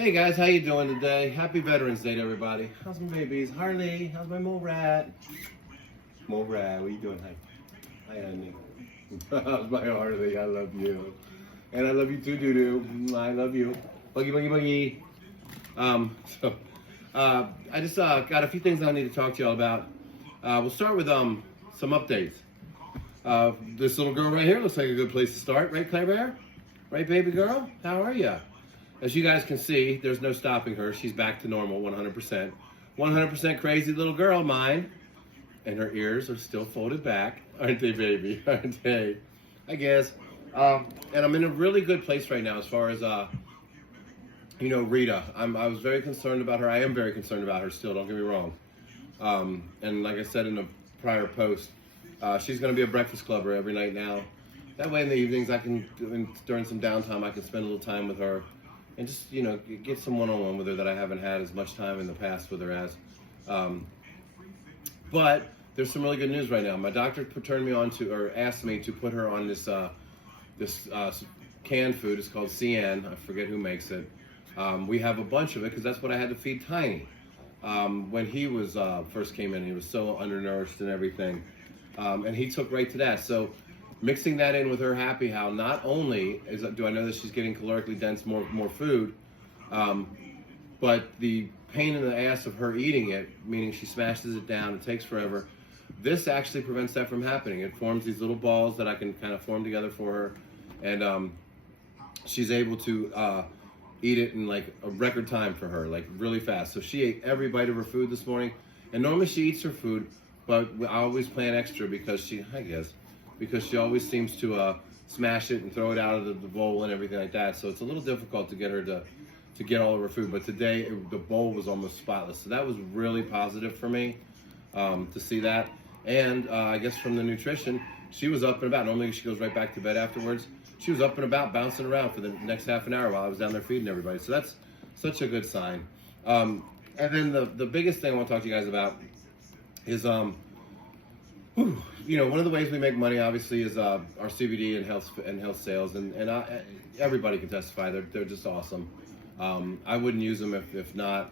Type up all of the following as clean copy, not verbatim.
Hey guys, how you doing today? Happy Veterans Day to everybody. How's my babies? Harley, how's my mole rat? Mole rat, what you doing? Hi, honey. How's my Harley? I love you. And I love you too, Doo-Doo. I love you. Buggy, buggy, buggy. I just got a few things I need to talk to y'all about. We'll start with some updates. This little girl right here looks like a good place to start, right, Claire Bear? Right, baby girl? How are ya? As you guys can see, there's no stopping her. She's back to normal, 100%. 100% crazy little girl, mine. And her ears are still folded back. Aren't they, baby? Aren't they? I guess. And I'm in a really good place right now as far as, Rita. I was very concerned about her. I am very concerned about her still, don't get me wrong. And like I said in a prior post, she's going to be a breakfast clubber every night now. That way in the evenings, during some downtime, I can spend a little time with her. And just, get some one-on-one with her that I haven't had as much time in the past with her as. But there's some really good news right now. My doctor turned me on to, or asked me to put her on this canned food. It's called CN. I forget who makes it. We have a bunch of it because that's what I had to feed Tiny. When he was first came in, he was so undernourished and everything. And he took right to that. So mixing that in with her Happy How, not only do I know that she's getting calorically dense more food, but the pain in the ass of her eating it, meaning she smashes it down, it takes forever, this actually prevents that from happening. It forms these little balls that I can kind of form together for her, and she's able to eat it in like a record time for her, like really fast. So she ate every bite of her food this morning, and normally she eats her food, but I always plan extra because she always seems to smash it and throw it out of the bowl and everything like that. So it's a little difficult to get her to get all of her food. But today, the bowl was almost spotless. So that was really positive for me to see that. And I guess from the nutrition, she was up and about. Normally she goes right back to bed afterwards. She was up and about, bouncing around for the next half an hour while I was down there feeding everybody. So that's such a good sign. And then the biggest thing I want to talk to you guys about is one of the ways we make money, obviously, is our CBD and health sales, and everybody can testify they're just awesome. I wouldn't use them if not.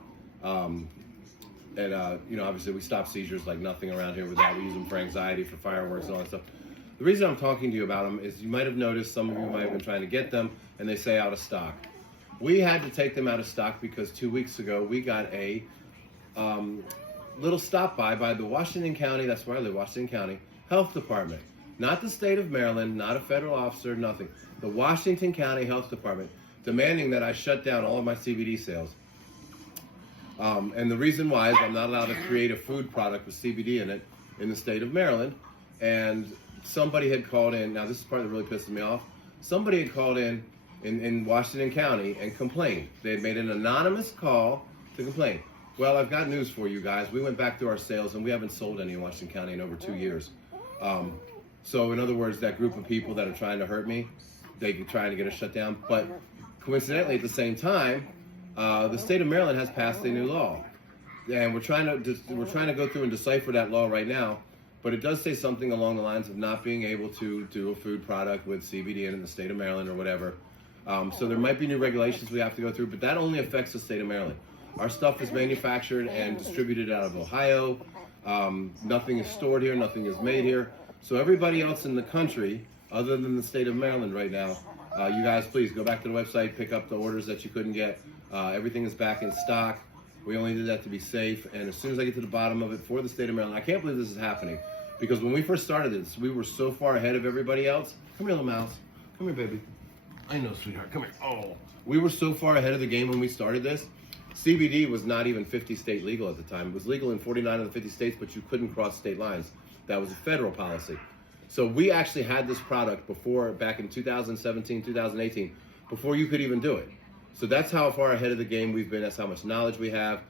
Obviously, we stop seizures like nothing around here without. We use them for anxiety, for fireworks, and all that stuff. The reason I'm talking to you about them is you might have noticed some of you might have been trying to get them, and they say out of stock. We had to take them out of stock because 2 weeks ago we got a little stop by the Washington County, that's where I live, Washington County, Health Department. Not the state of Maryland, not a federal officer, nothing. The Washington County Health Department demanding that I shut down all of my CBD sales. And the reason why is I'm not allowed to create a food product with CBD in it in the state of Maryland. And somebody had called in, now this is part that really pisses me off, somebody had called in Washington County and complained. They had made an anonymous call to complain. Well, I've got news for you guys. We went back through our sales and we haven't sold any in Washington County in over 2 years. So in other words, that group of people that are trying to hurt me, they're trying to get us shut down. But coincidentally, at the same time, the state of Maryland has passed a new law. And we're trying to go through and decipher that law right now. But it does say something along the lines of not being able to do a food product with CBD in the state of Maryland or whatever. So there might be new regulations we have to go through, but that only affects the state of Maryland. Our stuff is manufactured and distributed out of Ohio. Nothing is stored here, nothing is made here. So everybody else in the country, other than the state of Maryland right now, you guys please go back to the website, pick up the orders that you couldn't get. Everything is back in stock. We only did that to be safe. And as soon as I get to the bottom of it for the state of Maryland, I can't believe this is happening. Because when we first started this, we were so far ahead of everybody else. Come here, little mouse. Come here, baby. I know, sweetheart. Come here. Oh. We were so far ahead of the game when we started this. CBD was not even 50 state legal at the time. It was legal in 49 of the 50 states, but you couldn't cross state lines. That was a federal policy. So we actually had this product before, back in 2017, 2018, before you could even do it. So that's how far ahead of the game we've been. That's how much knowledge we have.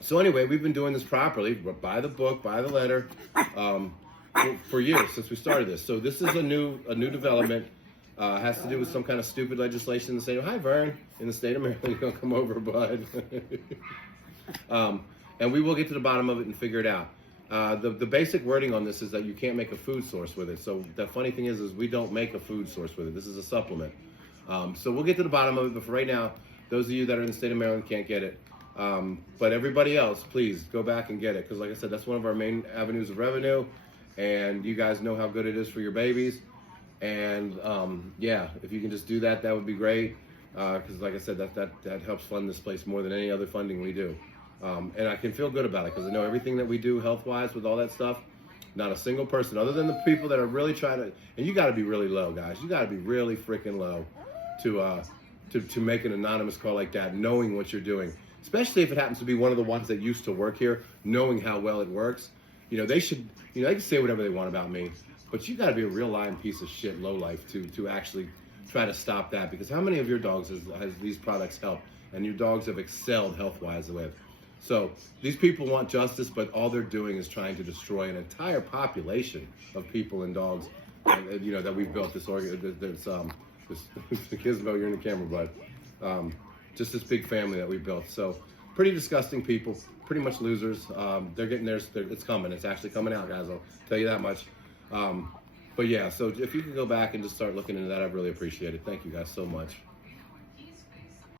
So anyway, we've been doing this properly, by the book, by the letter, for years since we started this. So this is a new development. Has to do with some kind of stupid legislation in the state of, hi Vern, in the state of Maryland, you're gonna come over, bud. And we will get to the bottom of it and figure it out. The basic wording on this is that you can't make a food source with it. So the funny thing is we don't make a food source with it. This is a supplement. So we'll get to the bottom of it, but for right now, Those of you that are in the state of Maryland can't get it. But everybody else, please go back and get it, because like I said, that's one of our main avenues of revenue, and you guys know how good it is for your babies. And yeah, if you can just do that, that would be great, because like I said, that helps fund this place more than any other funding we do. And I can feel good about it, because I know everything that we do health-wise with all that stuff, not a single person, other than the people that are really trying to, and you got to be really low, guys. You got to be really freaking low to make an anonymous call like that, knowing what you're doing. Especially if it happens to be one of the ones that used to work here, knowing how well it works. You know, they should, you know, they can say whatever they want about me, but you got to be a real lying piece of shit lowlife to actually try to stop that. Because how many of your dogs has these products helped, and your dogs have excelled health-wise with? So these people want justice, but all they're doing is trying to destroy an entire population of people and dogs, you know, that we've built this gizmo, you're in the camera, bud. Just this big family that we built. So pretty disgusting people, pretty much losers. They're getting theirs. It's coming. It's actually coming out, guys. I'll tell you that much. But yeah, so if you can go back and just start looking into that, I'd really appreciate it. Thank you guys so much.